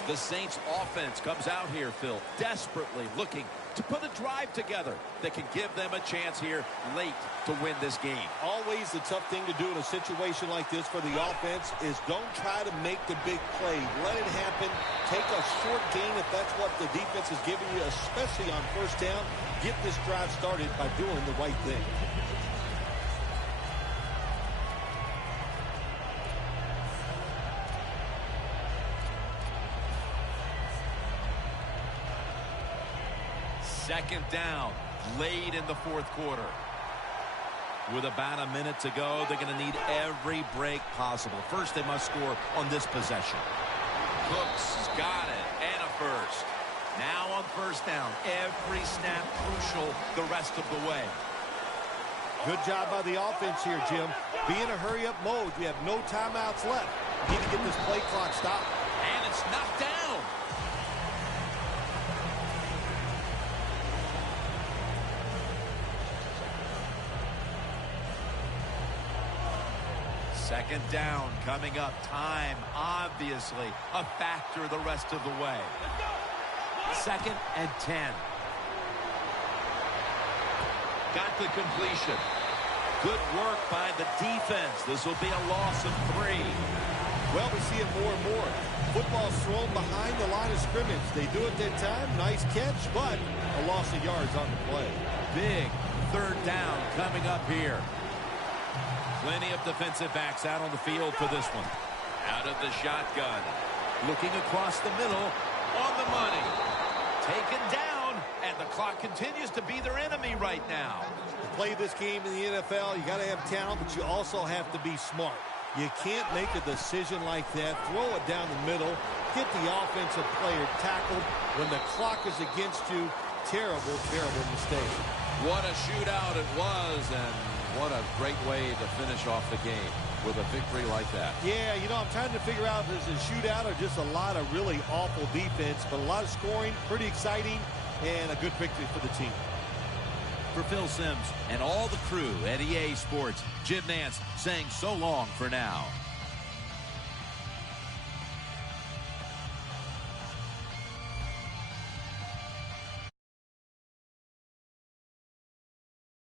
The Saints offense comes out here, Phil, desperately looking to put a drive together that can give them a chance here late to win this game. Always the tough thing to do in a situation like this for the offense is don't try to make the big play. Let it happen. Take a short gain if that's what the defense is giving you, especially on 1st down. Get this drive started by doing the right thing. Second down, late in the 4th quarter. With about a minute to go, they're going to need every break possible. First, they must score on this possession. Cooks has got it, and a first. Now on 1st down, every snap crucial the rest of the way. Good job by the offense here, Jim. Be in a hurry-up mode. You have no timeouts left. You need to get this play clock stopped. And it's knocked down. Second down coming up. Time, obviously, a factor the rest of the way. 2nd and 10. Got the completion. Good work by the defense. This will be a loss of 3. Well, we see it more and more. Football's thrown behind the line of scrimmage. They do it that time. Nice catch, but a loss of yards on the play. Big 3rd down coming up here. Plenty of defensive backs out on the field for this one. Out of the shotgun. Looking across the middle. On the money. Taken down. And the clock continues to be their enemy right now. To play this game in the NFL, you got to have talent, but you also have to be smart. You can't make a decision like that. Throw it down the middle. Get the offensive player tackled when the clock is against you. Terrible, terrible mistake. What a shootout it was, and what a great way to finish off the game with a victory like that. Yeah, you know, I'm trying to figure out if it's a shootout or just a lot of really awful defense, but a lot of scoring, pretty exciting, and a good victory for the team. For Phil Simms and all the crew at EA Sports, Jim Nantz saying so long for now.